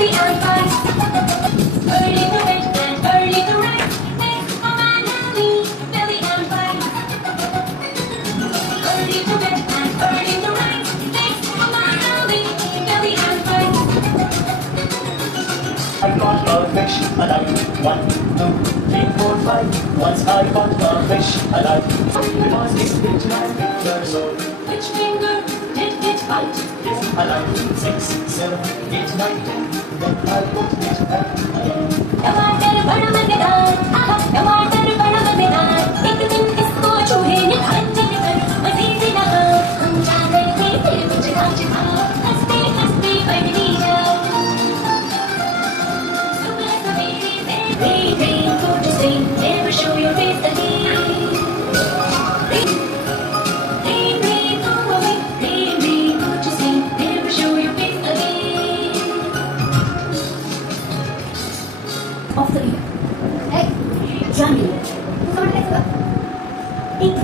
Billy and Buzz. Early to bed and early to rise. Thanks for Manly, Billy and Buzz. Early to bed and early to rise. Thanks for Manly, Billy and Buzz. I caught a fish alive. 1, 2, 3, 4, 5. Once I caught a fish alive. Because it bit my finger so. Which finger did it bite? It's alive. 6, 7, 8, 9, 10. Then I put it back again. टमाटर बड़ा मजेदार, आहा टमाटर बड़ा मजेदार। एक दिन इसको चूहे ने खा चलकर मजे से नहा। हम जा रहे थे फिर कुछ कांच था, हंसते हंसते पलटी जा। सुबह सवेरे से rain, rain, go to sing, never show your face again. Rain, rain, rain, go away, rain, rain, go to sing, never show your face again. Off the leader. Hey, Johnny. Too समझ नहीं सकता। एक